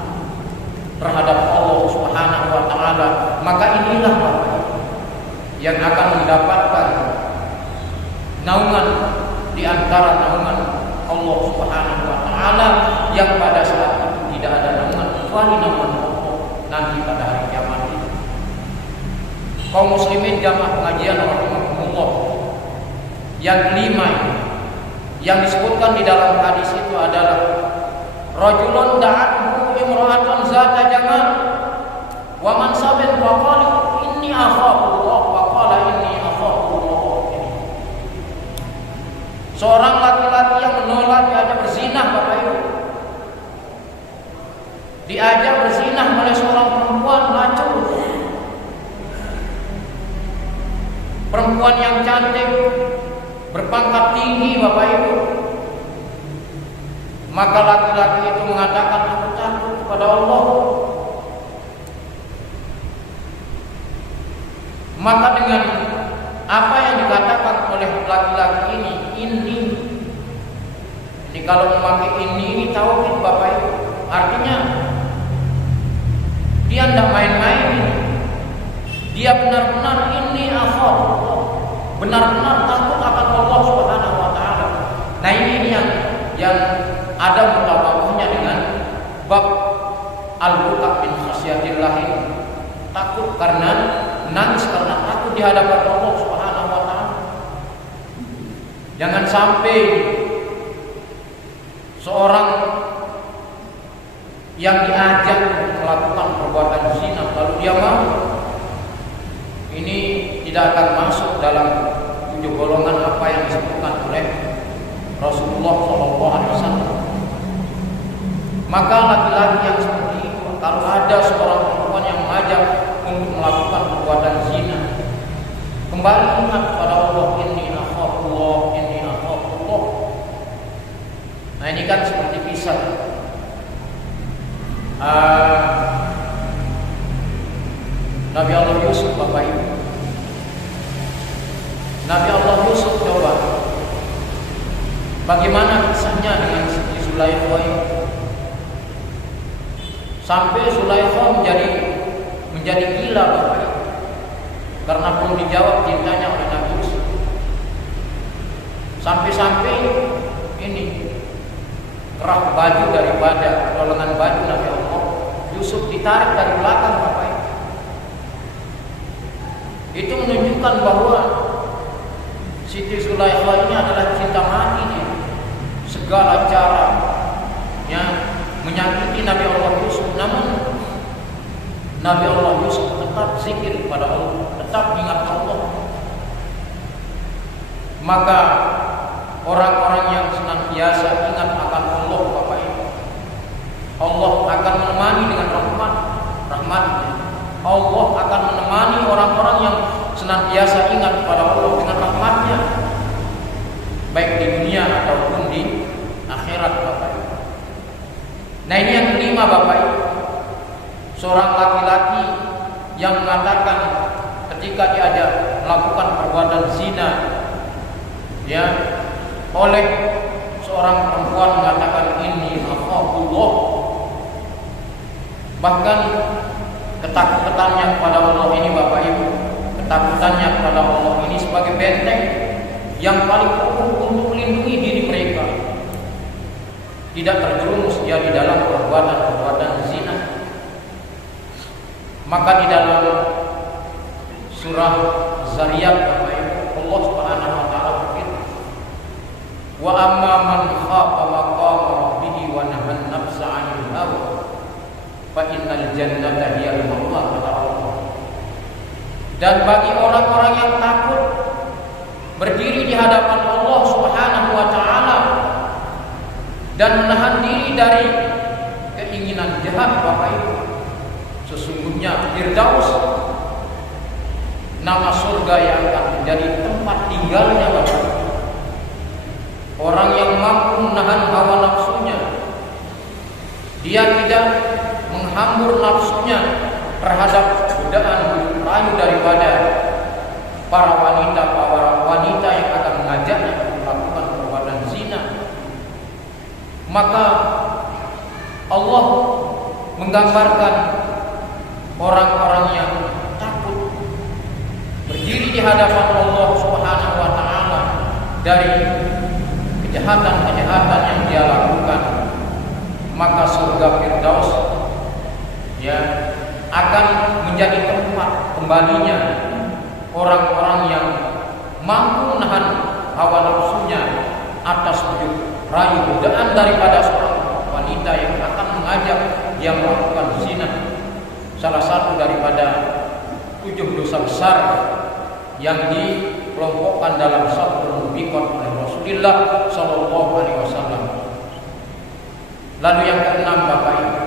terhadap Allah Subhanahu wa taala, maka inilah yang akan mendapatkan naungan di antara naungan Allah Subhanahu wa taala, yang pada saat itu tidak ada naungan kecuali naungan Allah nanti pada hari kiamat. Kaum muslimin jamaah pengajian rahimahumullah, yang kelima yang disebutkan di dalam hadis itu adalah rajulun da'athu imra'atun zata jamal wa mansabin wa qala inni akhafullah wa qala inni akhafullah. Seorang laki-laki yang menolak diajak berzinah, Bapak Ibu, diajak berzinah oleh seorang perempuan lacur, perempuan yang cantik, berpangkat tinggi, Bapak Ibu. Maka laki-laki itu mengatakan, aku takut kepada Allah. Maka dengan apa yang dikatakan oleh laki-laki ini kalau memakai ini tauhid, Bapak Ibu, artinya dia tidak main-main. Dia benar-benar ini akhaf, benar-benar takut akan Allah Subhanahu wa taala. Nah, ini yang ada mutabakuhnya dengan bab al-buka min khasyatillah, takut karena nangis karena takut di hadapan Allah Subhanahu wa taala. Jangan sampai seorang yang diajak melakukan perbuatan zina lalu dia mau, ini tidak akan masuk dalam 7 golongan apa yang disebutkan oleh Rasulullah SAW. Maka laki-laki yang seperti itu, kalau ada seorang perempuan yang mengajak untuk melakukan perbuatan zina, kembali ingat kepada Allah, inni akhafullah, inni akhafullah. Nah, ini kan seperti kisah Nabi Allah Yusuf, Bapak Ibu. Nabi Allah Yusuf, coba bagaimana kisahnya dengan Siti Zulaikha ini? Sampai Zulaikha menjadi gila, Bapak Ibu, karena belum dijawab cintanya oleh Nabi Yusuf. Sampai-sampai ini kerah baju daripada lengan baju Nabi Allah Yusuf ditarik dari belakang, Bapak Ibu. Itu menunjukkan bahwa Siti Zulaikha ini adalah cinta mati dia. Segala cara menyakiti Nabi Allah Yusuf, namun Nabi Allah Yusuf tetap zikir kepada Allah, tetap ingat Allah. Maka orang-orang yang senantiasa ingat akan Allah, Bapak Ibu, Allah akan menemani dengan rahmat-Nya. Allah akan menemani orang-orang yang senantiasa ingat kepada Allah dengan rahmat-Nya, baik di dunia ataupun di akhirat, Bapak Ibu. Nah, ini yang kelima, Bapak Ibu, seorang laki-laki yang mengatakan ketika diajak melakukan perbuatan zina, oleh seorang perempuan mengatakan ini akhafullah. Bahkan ketakutannya kepada Allah ini, Bapak Ibu, ketakutannya kepada Allah ini sebagai benteng yang paling kokoh untuk melindungi diri mereka tidak terjerumus dia di dalam perbuatan zina. Maka di dalam surah Zariyat, Bapak Ibu, Allah Subhanahu wa taala berfirman, wa amma man khafa maqama rabbih wa nahan nafsa 'anil hawa fa innal jannata hiyal ma'wa, kata Allah. Dan bagi orang-orang yang takut berdiri di hadapan Allah Subhanahu wa taala dan menahan diri dari keinginan jahat, Bapak Ibu, sesungguhnya Firdaus, nama surga yang akan menjadi tempat tinggalnya, Bapak. Orang yang mampu menahan hawa nafsunya, dia tidak menghambur nafsunya terhadap godaan rayu daripada para wanita yang akan mengajaknya melakukan perbuatan zina. Maka Allah menggambarkan orang-orang yang takut berdiri di hadapan Allah Subhanahu wa taala dari kejahatan-kejahatan yang dia lakukan, maka surga Firdaus akan menjadi tempat kembalinya orang-orang yang mampu menahan hawa nafsunya atas bujuk rayu godaan daripada seorang wanita yang akan mengajak dia melakukan zina. Salah satu daripada 7 dosa besar yang dikelompokkan dalam sabdul mubiqat oleh Rasulullah sallallahu alaihi wasallam. Lalu yang keenam, Bapak Ibu,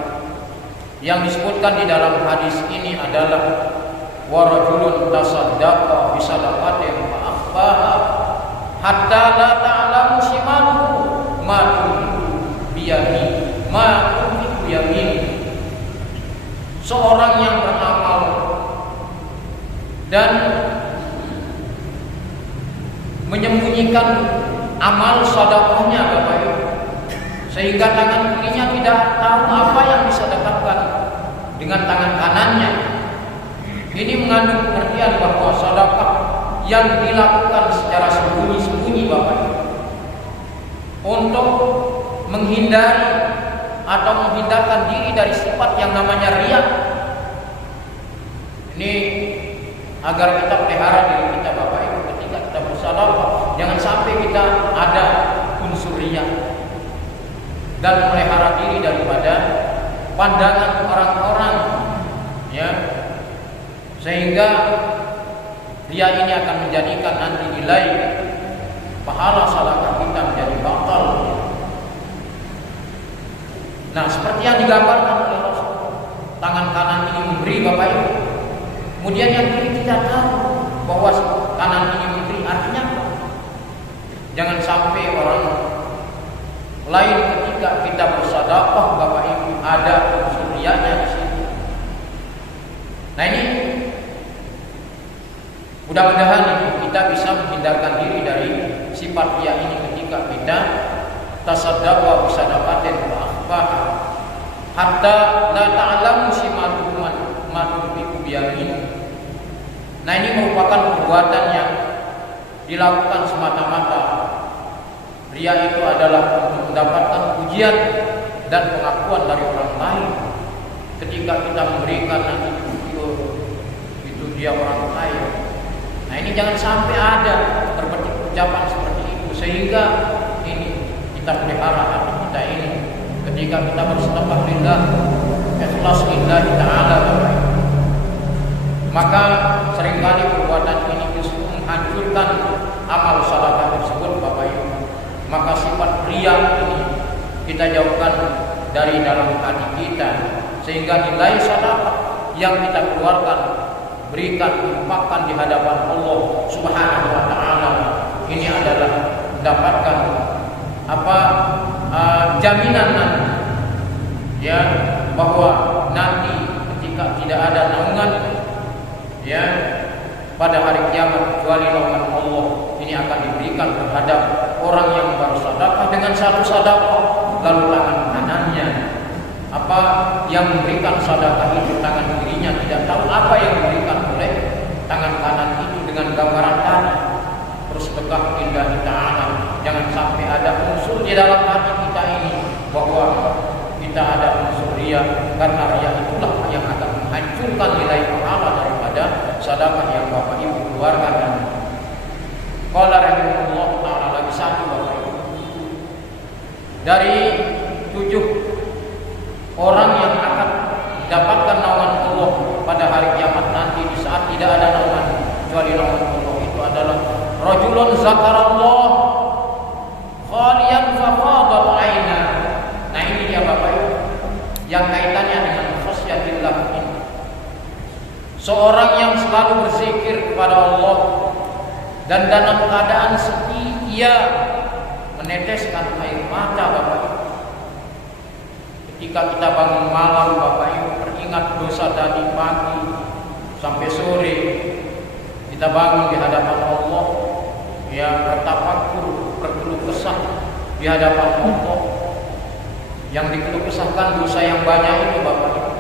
yang disebutkan di dalam hadis ini adalah wa rajulun tasaddaqa bi sadaqatin fa akhfaha hatta la ta'lamu shimaluhu ma tunfiqu biyaminihi. Seorang yang beramal dan menyembunyikan amal sedekahnya, Bapak Ibu, sehingga tangan kirinya tidak tahu apa yang disedekahkan dengan tangan kanannya. Ini mengandung pengertian bahwa sedekah yang dilakukan secara sembunyi-sembunyi, Bapak Ibu, untuk menghindari atau menghindarkan diri dari sifat yang namanya riya. Ini agar kita pelihara diri kita, Bapak Ibu, ketika kita bersedekah, jangan sampai kita ada unsur riya, dan melihara diri daripada pandangan orang-orang, ya, sehingga riya ini akan menjadikan nanti nilai pahala sedekah kita menjadi batal. Nah, seperti yang digambarkan oleh Rasul, tangan kanan ini memberi, Bapak Ibu, kemudian yang kiri tidak tahu bahwa kanan ini memberi. Artinya jangan sampai orang lain ketika kita bersedekah, Bapak Ibu, ada unsur riyanya di situ. Nah, ini mudah-mudahan kita bisa menghindarkan diri dari sifat riya ini ketika kita tasaddaqa bi sadaqatin fa akhfaha hatta la ta'lamu shimaluhu ma tunfiqu biyaminihi. Nah, ini merupakan perbuatan yang dilakukan semata-mata. Riya itu adalah untuk mendapatkan pujian dan pengakuan dari orang lain. Ketika kita memberikan nanti itu dia orang lain. Nah, ini jangan sampai ada berpetik ucapan seperti itu, sehingga ini kita pelihara hati kita ini ketika kita bersedekah lillah, ikhlas lillahi ta'ala, Bapak Ibu. Maka seringkali perbuatan ini justru menghancurkan amal sedekah tersebut, Bapak Ibu. Maka sifat riya ini kita jauhkan dari dalam hati kita, sehingga nilai sedekah yang kita keluarkan, berikan, infakkan di hadapan Allah Subhanahu wa taala, ini adalah mendapatkan jaminan nanti, ya, bahwa nanti ketika tidak ada naungan, ya, pada hari kiamat kecuali naungan Allah, ini akan diberikan terhadap orang yang bersedekah dengan satu sedekah, lalu tangan kanannya yang memberikan sedekah itu, tangan kirinya tidak tahu apa yang diberikan oleh tangan kanan itu dengan gambaran tadi. Bersedekah lillahi ta'ala, jangan sampai ada unsur di dalam hati kita ini bahwa kita ada unsur riya, karena riya itulah yang akan menghancurkan nilai pahala daripada sedekah yang Bapak Ibu keluarkan. Qala rahimahullah ta'ala, lagi satu, Bapak Ibu, dari 7 orang yang akan mendapatkan naungan Allah pada hari kiamat nanti, di saat tidak ada naungan kecuali naungan Allah, itu adalah rajulun zakarallah khaliyan fafadat aina. Nah, ini dia, Bapak Ibu, yang kaitannya dengan khasyatillah ini. Seorang yang selalu berzikir kepada Allah dan dalam keadaan sepi ia meneteskan air mata, Bapak Ibu. Ketika kita bangun malam, Bapak Ibu, teringat dosa tadi pagi sampai sore, kita bangun di hadapan Allah, ya, bertafakur, berkeluh kesah di hadapan Allah. Yang dikeluh kesahkan dosa yang banyak itu, Bapak Ibu,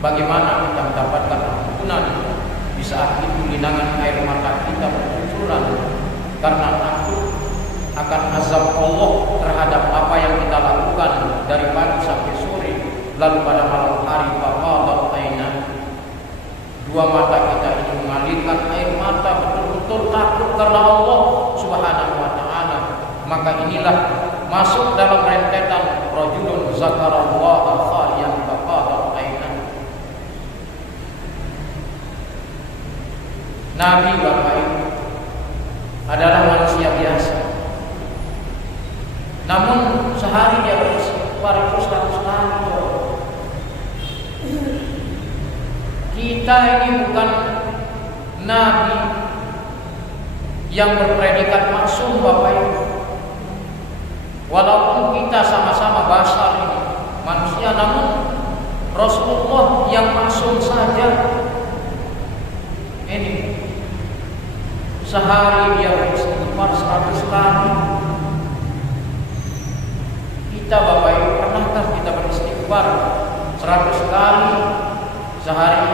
bagaimana kita mendapatkan ampunan di saat itu linangan air mata kita bercucuran karena takut akan azab Allah terhadap apa yang kita lakukan dari pagi sampai sore. Lalu pada malam hari, fafadat aina, dua mata kita ini mengalirkan air mata maka inilah masuk dalam rentetan rajulun zakarallaha khaliyan faqadat ainan. Nabi Bapak Ibu adalah manusia biasa, namun sehari dia beristighfar 100 kali. Kita ini bukan nabi yang berpredikat maksum Bapak Ibu. Walaupun kita sama-sama basar ini manusia, namun Rasulullah yang maksum saja ini sehari dia beristighfar 100 kali. Kita Bapak Ibu, pernahkah kita beristighfar 100 kali sehari?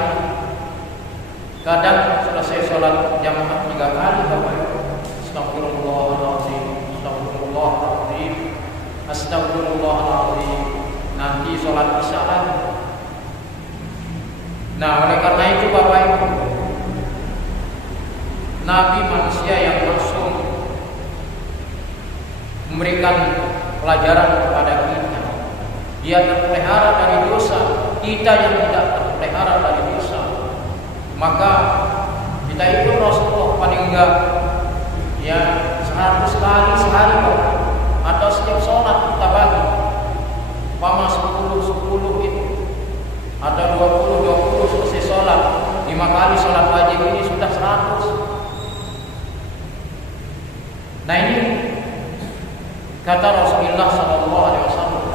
Kadang selesai sholat jamaah 3 kali Bapak Ibu. Astagfirullahaladzim, astagfirullahaladzim, astagfirullahaladzim. Nanti sholat isya lagi. Nah, oleh karena itu Bapak Ibu, Nabi manusia yang maksum memberikan pelajaran kepada kita. Dia terpelihara dari dosa, kita yang tidak terpelihara dari dosa. Maka kita ikut Rasulullah paling enggak ya 100 kali sehari atau setiap sholat kita bagi. Pama 10 itu atau 20 selesai sholat, 5 kali sholat wajib ini sudah 100. Nah ini kata Rasulullah SAW.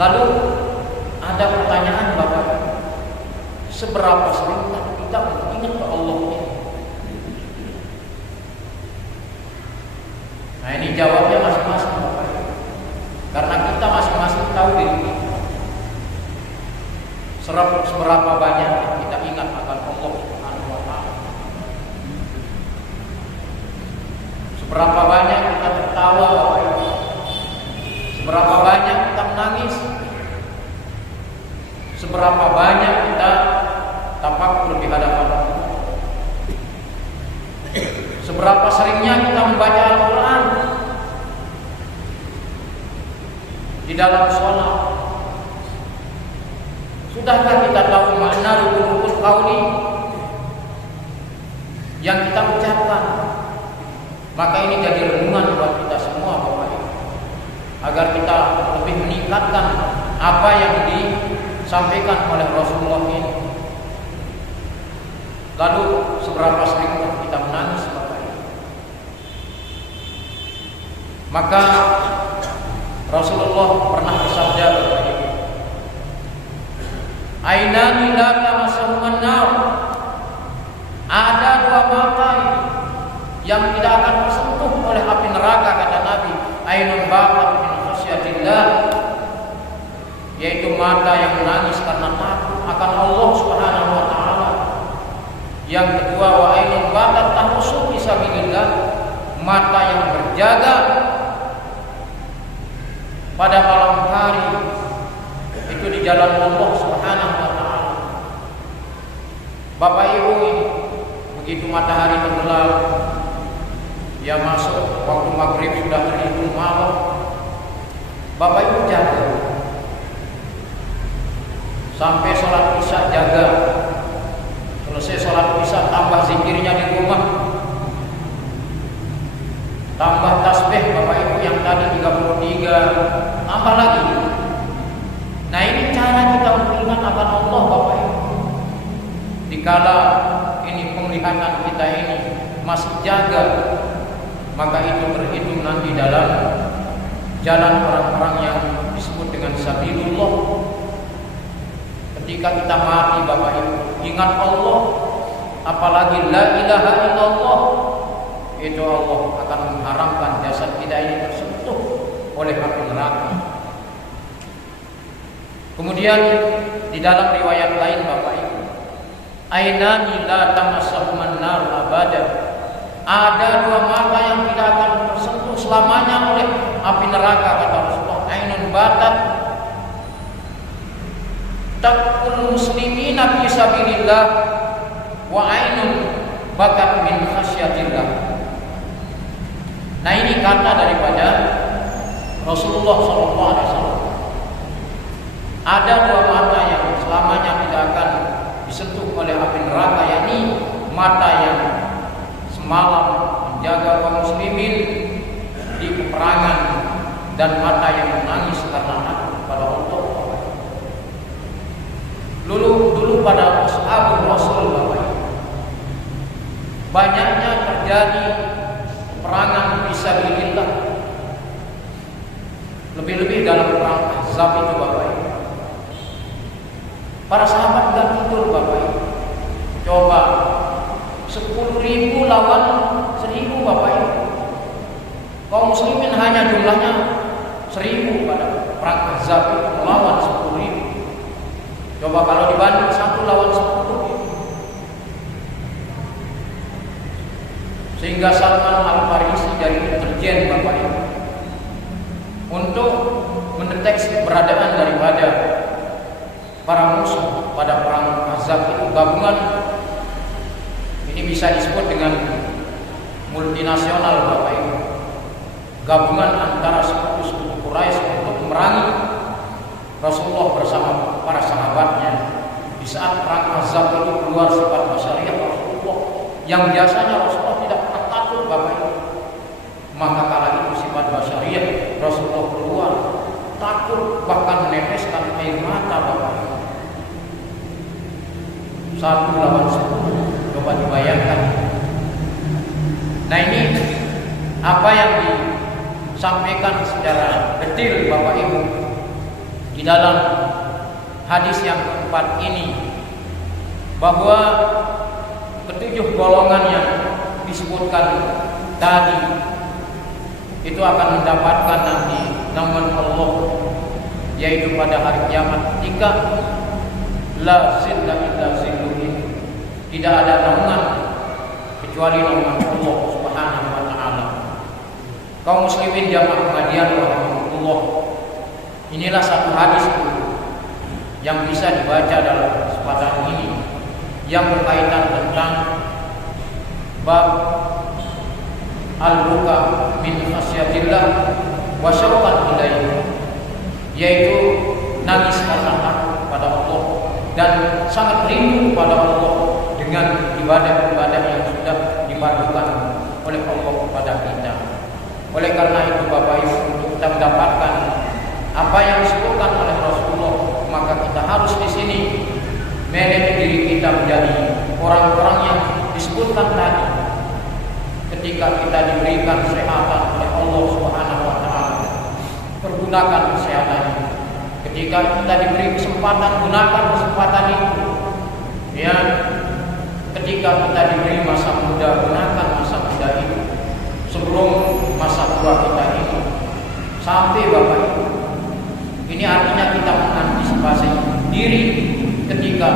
Lalu ada pertanyaan Bapak, seberapa sering kita ingat ke Allah ini? Nah ini jawabnya masing-masing Bapak, karena kita masing-masing tahu diri kita. Seberapa banyak kita ingat akan Allah Subhanahu wa Ta'ala. Seberapa banyak kita tertawa Bapak Ibu, seberapa banyak kita menangis, seberapa banyak kita tafakur di hadapan Allah, seberapa seringnya kita membaca Al-Quran di dalam sholat. Sudahkah kita tahu makna rukun qauli yang kita ucapkan? Maka ini jadi renungan buat kita semua Bapak Ibu, agar kita lebih meningkatkan apa yang disampaikan oleh Rasulullah ini. Lalu seberapa sering kita menangis Bapak Ibu? Maka Rasulullah pernah bersabda Bapak Ibu, ainani la tamassahuman nar. Ada 2 mata yang tidak akan tersentuh oleh api neraka, kata Nabi. Ainun bakat min khasyatillah, yaitu mata yang menangis karena takut akan Allah Subhanahu wa Ta'ala. Yang kedua, wa ainun bakat tahussu fisabilillah, mata yang berjaga pada malam hari itu di jalan Allah Subhanahu wa Ta'ala. Bapak Ibu, begitu matahari tenggelam, ya masuk waktu maghrib sudah terhitung malam, Bapak Ibu jaga sampai sholat isya, jaga. Selesai sholat isya tambah zikirnya di rumah, tambah tasbih Bapak Ibu yang tadi 33, tambah lagi. Nah ini cara kita mengingat akan Allah Bapak Ibu. Dikala ini penglihatan kita ini masih jaga, maka itu terhitung nanti dalam jalan orang-orang yang disebut dengan sabilullah. Ketika kita mati Bapak Ibu, ingat Allah, apalagi la ilaha illallah, itu Allah akan mengharamkan jasad kita ini tersentuh oleh api neraka. Kemudian di dalam riwayat lain Bapak Ibu, ainani la tamassahuman nar abada. Ada 2 mata yang tidak akan tersentuh selamanya oleh api neraka, kata Rasulullah. Ainun batat taqul muslimina fi sabilillah wa ainun bakat min khasyatillah. Nah, ini kata daripada Rasulullah SAW. Ada dua mata yang selamanya tidak akan disentuh oleh api neraka, yakni mata yang semalam menjaga kaum muslimin di peperangan dan mata yang menangis karena takut kepada Allah. Dulu pada ashabul Rasul, Bapak, banyaknya terjadi peperangan fisabilillah. Lebih-lebih dalam perang Ahzab itu, Bapak. Para sahabat gak tidur, Bapak. Coba 10.000 lawan 1.000, Bapak. Kaum muslimin hanya jumlahnya 1.000 pada perang Ahzab itu melawan 10.000. Coba kalau dibanding 1 lawan 10. Sehingga Salman Al-Farisi dari intelijen, Bapak, untuk mendeteksi keberadaan daripada para musuh pada perang Ahzab itu, gabungan ini bisa disebut dengan multinasional, Bapak Ibu, gabungan antara sekutu Quraisy untuk memerangi Rasulullah bersama para sahabatnya. Di saat perang Ahzab itu keluar sifat basyariah Rasulullah yang biasanya Rasulullah tidak pernah takut, Bapak Ibu. Maka kala itu sifat basyariah Rasulullah keluar takut, bahkan meneteskan air mata, Bapak. 1 lawan 10, coba dibayangkan. Nah, ini apa yang disampaikan secara detail, Bapak Ibu, di dalam hadis yang keempat ini, bahwa ketujuh golongan yang disebutkan tadi itu akan mendapatkan nanti naungan Allah, yaitu pada hari kiamat ketika la zilla illa zilluhu, tidak ada naungan kecuali naungan Allah Subhanahu wa taala. Kaum muslimin jamaah Ahmadiyah rahimahullah, inilah satu hadis yang bisa dibaca dalam kesempatan ini yang berkaitan tentang bab al-buka min khasyatillah wa syauqan ilaihi, yaitu nangis karena takut kepada Allah dan sangat rindu kepada Allah dengan ibadah-ibadah yang sudah dipadukan oleh Allah kepada kita. Oleh karena itu, Bapak Ibu, untuk kita mendapatkan apa yang disebutkan oleh Rasulullah, maka kita harus di sini manage diri kita menjadi orang-orang yang disebutkan tadi. Ketika kita diberikan kesehatan oleh Allah Subhanahu wa taala, pergunakan kesehatan itu. Ketika kita diberi kesempatan, gunakan kesempatan itu. Ya, ketika kita diberi masa muda, gunakan masa muda itu sebelum masa tua kita itu sampai, Bapak Ibu. Ini artinya kita mengantisipasi diri ketika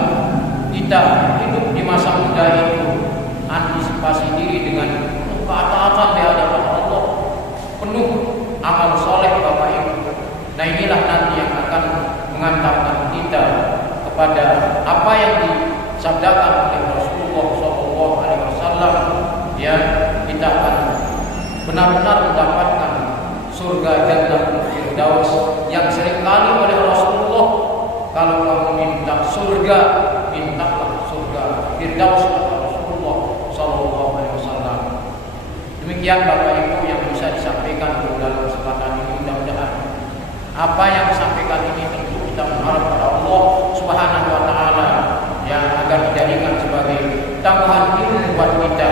kita hidup di masa muda itu, antisipasi diri dengan ketaatan di hadapan Allah, penuh amal soleh, Bapak Ibu. Nah, inilah nanti yang akan mengantarkan kita kepada apa yang disabdakan oleh Rasulullah SAW. Ya, kita akan benar-benar mendapatkan surga Jannatul Firdaus yang seringkali oleh Rasulullah, kalau kamu minta surga, mintalah surga Firdaus, kata Rasulullah SAW. Demikian, Bapak Ibu, yang bisa disampaikan dalam kesempatan ini. Mudah-mudahan apa yang disampaikan ini tentu kita mengharap pada Allah Subhanahu wa taala, yang agar dijadikan sebagai tambahan ilmu buat kita,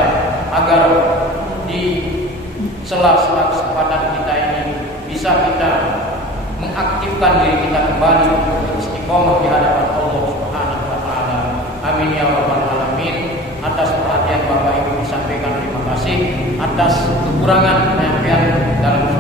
agar di sela-sela kesempatan kita ini bisa kita mengaktifkan diri kita kembali untuk istiqomah di hadapan Allah Subhanahu wa taala. Amin ya rabbal alamin. Atas perhatian Bapak Ibu disampaikan terima kasih. Atas kekurangan penyampaian dalam